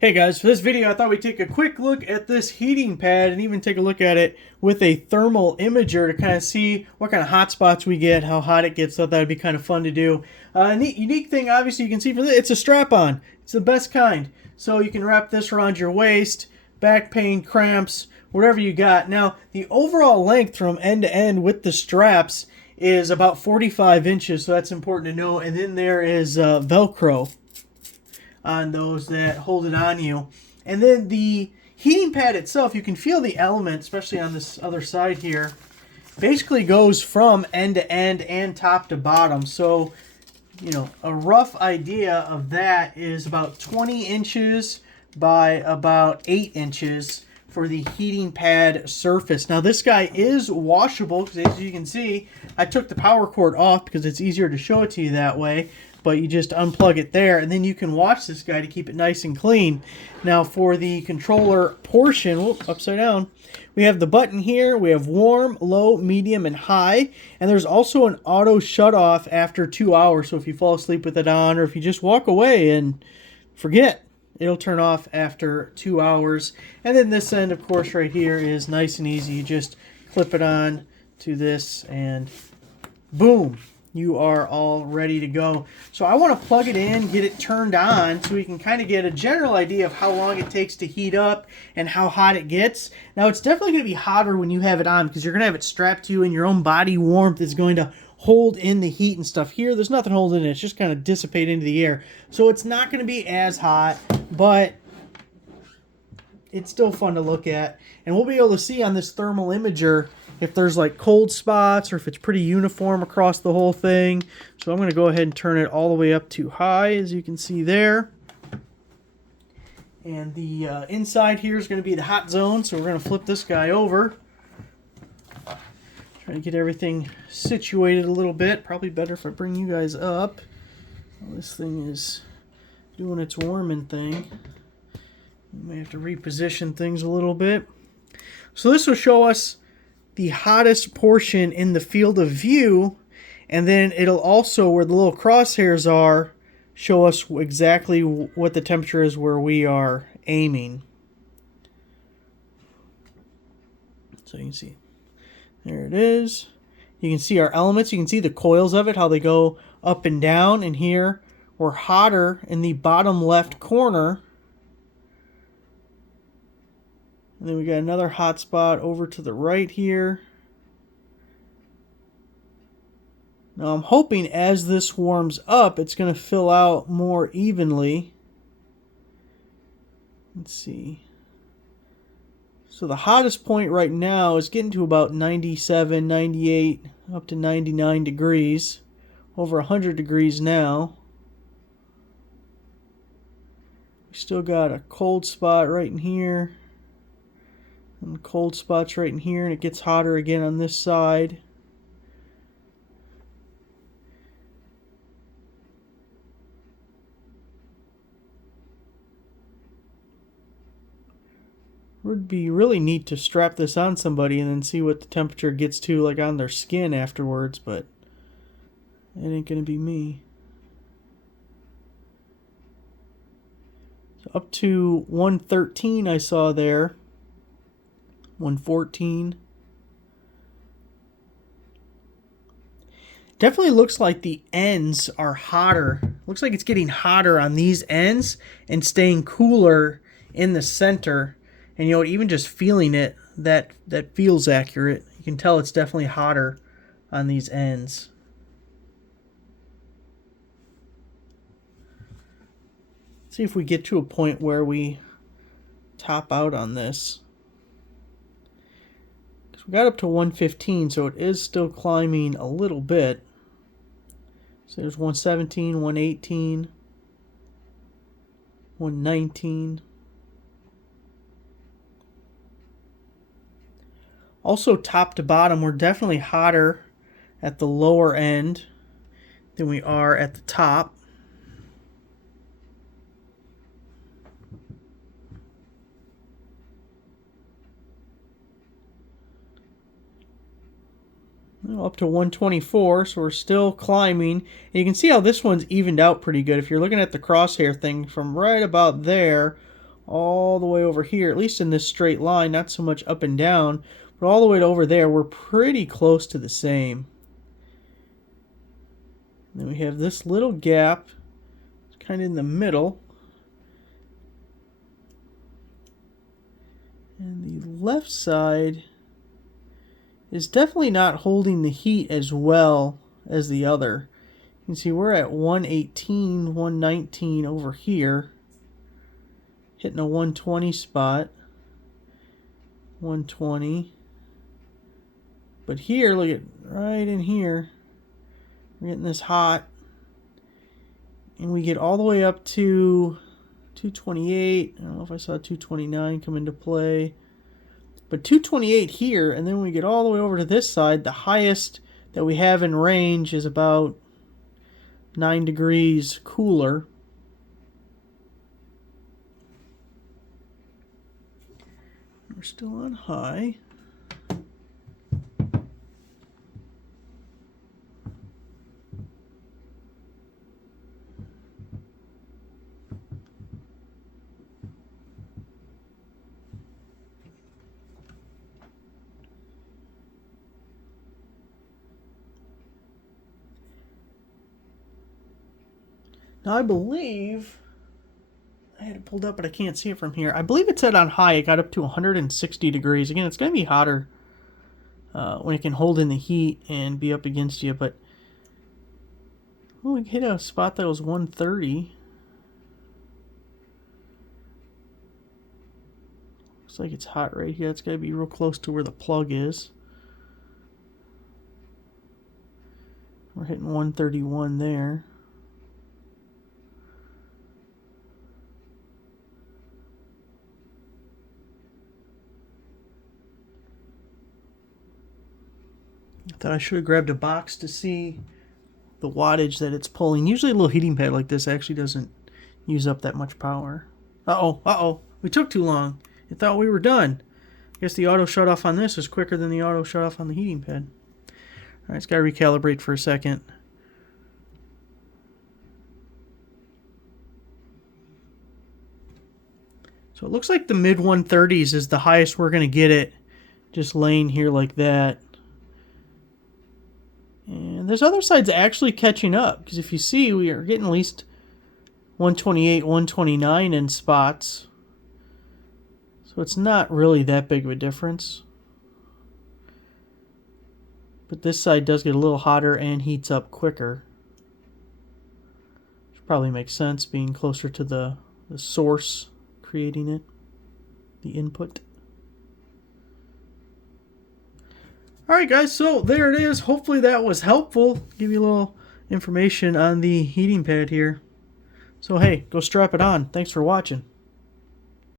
Hey guys, for this video I thought we'd take a quick look at this heating pad and even take a look at it with a thermal imager to kind of see what kind of hot spots we get, how hot it gets. Thought that would be kind of fun to do. Neat, unique thing obviously you can see from this, it's a strap-on. It's the best kind. So you can wrap this around your waist, back pain, cramps, whatever you got. Now the overall length from end to end with the straps is about 45 inches, so that's important to know. And then there is Velcro on those that hold it on you. And then the heating pad itself, you can feel the element, especially on this other side here, basically goes from end to end and top to bottom. So, you know, a rough idea of that is about 20 inches by about 8 inches for the heating pad surface. Now this guy is washable because, as you can see, I took the power cord off because it's easier to show it to you that way. But you just unplug it there, and then you can wash this guy to keep it nice and clean. Now for the controller portion, upside down, we have the button here. We have warm, low, medium, and high. And there's also an auto shut off after 2 hours. So if you fall asleep with it on, or if you just walk away and forget, it'll turn off after 2 hours. And then this end, of course, right here is nice and easy. You just clip it on to this and boom, you are all ready to go. So I want to plug it in, get it turned on, so we can kind of get a general idea of how long it takes to heat up and how hot it gets. Now it's definitely going to be hotter when you have it on because you're going to have it strapped to you, and your own body warmth is going to hold in the heat and stuff. Here, there's nothing holding it. It's just kind of dissipate into the air. So it's not going to be as hot, but it's still fun to look at. And we'll be able to see on this thermal imager if there's like cold spots or if it's pretty uniform across the whole thing. So I'm going to go ahead and turn it all the way up to high, as you can see there. And the inside here is going to be the hot zone, so we're going to flip this guy over. Try to get everything situated a little bit. Probably better if I bring you guys up. Well, this thing is doing its warming thing. We may have to reposition things a little bit. So this will show us the hottest portion in the field of view, and then it'll also, where the little crosshairs are, show us exactly what the temperature is where we are aiming. So you can see, there it is. You can see our elements. You can see the coils of it, how they go up and down, and here we're hotter in the bottom left corner. And then we got another hot spot over to the right here. Now I'm hoping as this warms up, it's going to fill out more evenly. Let's see. So the hottest point right now is getting to about 97, 98, up to 99 degrees. Over 100 degrees now. We still got a cold spot right in here. And cold spots right in here, and it gets hotter again on this side. Would be really neat to strap this on somebody and then see what the temperature gets to, like on their skin afterwards, but it ain't gonna be me. So up to 113 I saw there. 114. Definitely looks like the ends are hotter. Looks like it's getting hotter on these ends and staying cooler in the center. And you know, even just feeling it, that feels accurate. You can tell it's definitely hotter on these ends. Let's see if we get to a point where we top out on this. We got up to 115, so it is still climbing a little bit. So there's 117, 118, 119. Also, top to bottom, we're definitely hotter at the lower end than we are at the top. Up to 124, so we're still climbing. And you can see how this one's evened out pretty good. If you're looking at the crosshair thing, from right about there all the way over here, at least in this straight line, not so much up and down, but all the way to over there, we're pretty close to the same. And then we have this little gap, it's kind of in the middle. And the left side is definitely not holding the heat as well as the other. You can see we're at 118, 119 over here, hitting a 120 spot, 120. But here, look at right in here, we're getting this hot, and we get all the way up to 228. I don't know if I saw 229 come into play, but 228 here, and then when we get all the way over to this side, the highest that we have in range is about 9 degrees cooler. We're still on high. Now I believe, I had it pulled up but I can't see it from here. I believe it said on high it got up to 160 degrees. Again, it's going to be hotter when it can hold in the heat and be up against you. But we hit a spot that was 130. Looks like it's hot right here. It's got to be real close to where the plug is. We're hitting 131 there. I thought I should have grabbed a box to see the wattage that it's pulling. Usually a little heating pad like this actually doesn't use up that much power. Uh-oh. We took too long. I thought we were done. I guess the auto shut off on this is quicker than the auto shut off on the heating pad. Alright, it's got to recalibrate for a second. So it looks like the mid 130s is the highest we're going to get it, just laying here like that. And this other side's actually catching up, because if you see, we are getting at least 128, 129 in spots. So it's not really that big of a difference. But this side does get a little hotter and heats up quicker. Which probably makes sense, being closer to the source creating it, the input. Alright guys, so there it is. Hopefully that was helpful. Give you a little information on the heating pad here. So hey, go strap it on. Thanks for watching.